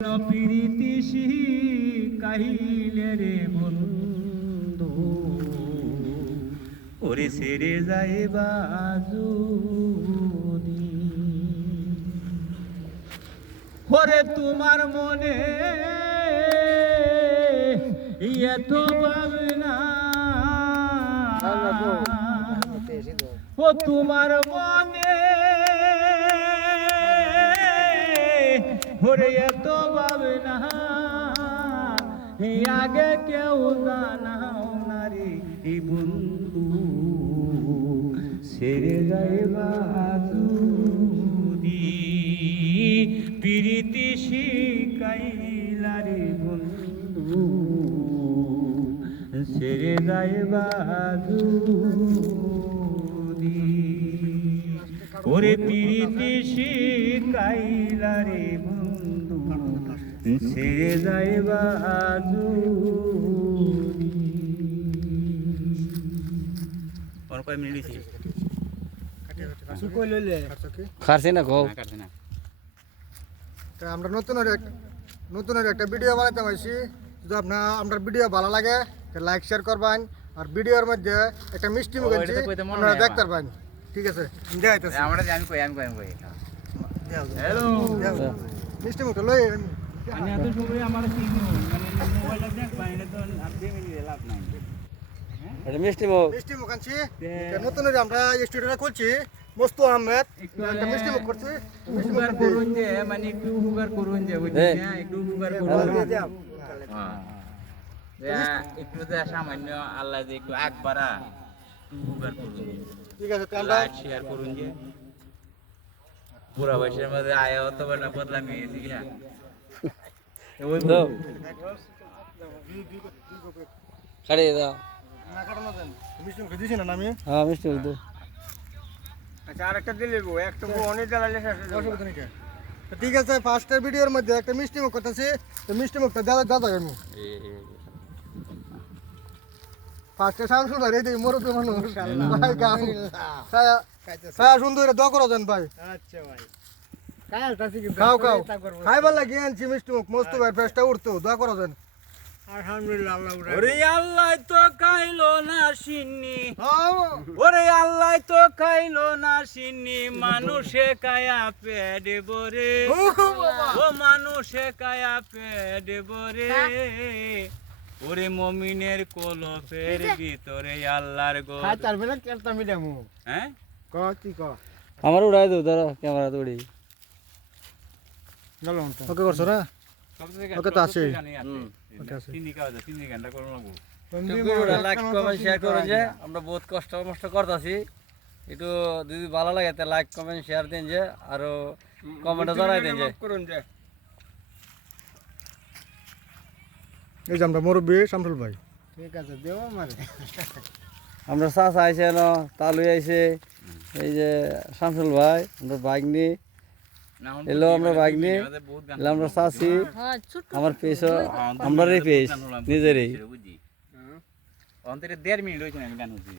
প্রীতি কাহিলে রে বন্ধু। ওরে সেরে যায় বাজুনি ওরে তোমার মনে এত ভাবনা। ও তোমার মনে ওরে এত ভাবনা আগে কেউ জানাও না রে এই বন্ধু সেরে যায় বাজুদি প্রীতি শিকাইলা রে বন্ধু, সেরে যায় বাজুদি ওরে প্রীতি শিকাইলা রে বন্ধু সেরে যায় বাজুদি অন কয় মিনিট দিছি খারছি না কও না কাটছে না তা আমরা নতুন আর এক- নতুন আর একটা ভিডিও বানাতে পারছি। যদি আপনার আমরা ভিডিও ভালো লাগে লাইক শেয়ার করবেন। আর ভিডিওর মধ্যে একটা মিষ্টি মুখ ও, আনছি এটা তো কইতে মনে আপনারা নাই দেখতে আমার। পারবেন। ঠিক আছে? দেখাইতেছি। আমরা আমি কই আমি কই আমি কই। দেও, হ্যালো দেও। মিষ্টি মুখটা লই আমি। আমি এত সময় আমার সিগন্যাল মানে মোবাইলটা দেখ পাই তো আপনি মিনিট লাভ নাই। এটা মিষ্টি মুখ। মিষ্টি মুখ আনছি। নতুন আমরা স্টুডিওটা খুলছি। মস্তু আহমেদ। একটু মিষ্টি মুখ করছি। উপকার করুন যে মানে একটু উপকার করুন যে বুঝছেন একটু উপকার করুন। হ্যাঁ। একটু যে সামান্য আল্লাহ যে একটু আগ বাড়া একটু উপকার করুন ঠিক আছে লাইক শেয়ার করুন যে। পুরা বয়সের মধ্যে আয় অত বড় বদলামি ওই দাও। দাও। হ্যাঁ মিষ্টি দাও আচ্ছা আরেকটা দিলে গো একটা অনেক জ্বালালে অসুবিধা নেই ঠিক আছে ফার্স্টের ভিডিওর মধ্যে একটা মিষ্টি মুখ করতেছি। তো মিষ্টি মুখটা দাদা দাদা আমি। ফার্স্টে এই মানুষ ভাই সুন্দর দোয়া করো দেন ভাই। আচ্ছা ভাই। খাও খাও। খাইবার লাগে আনছি মিষ্টি মুখ। মস্ত ভাই ফেসটা উঠতো দোয়া করো দেন আলহামদুলিল্লাহ আল্লাহ উড়াই ওরে আল্লাহ তো খাইলো না সিন্নি। ওরে আল্লাহ তো খাইলো না সিন্নি। মানুষে কায়া পেট বরে ও মানুষে কায়া পেট বরে ওরে মমিনের কলপের ভিতরে আল্লাহর গো মিডামু হ্যাঁ? ক কি ক? আমার উড়াই দাও ধরো ক্যামেরা তো উড়ি। ওকে করছ না? ওকে তো। ওকে আছে। তিন কাজ তিন ঘণ্টা করব লাগবো লাইক কমেন্ট শেয়ার করুন যে আমরা বহুত কষ্ট মষ্ট করতেছি। একটু যদি ভালো লাগে তা লাইক কমেন্ট শেয়ার দিন যে আর কমেন্টে জানাই দিন যে। করুন যে। এই যে আমরা মুরব্বী শামসুল ভাই। ঠিক আছে দেও আমারে। আমরা চাষা আইছে ন তালুই আইছে এই যে শামসুল ভাই আমরা বাইক নিয়ে এলো আমরা বাইক নিয়ে এলো আমরা চাষি আমার পেছ আমরারই পেস নিজেরই। অন্তরে দেড় মিনিট হয়েছে আমি গান হচ্ছি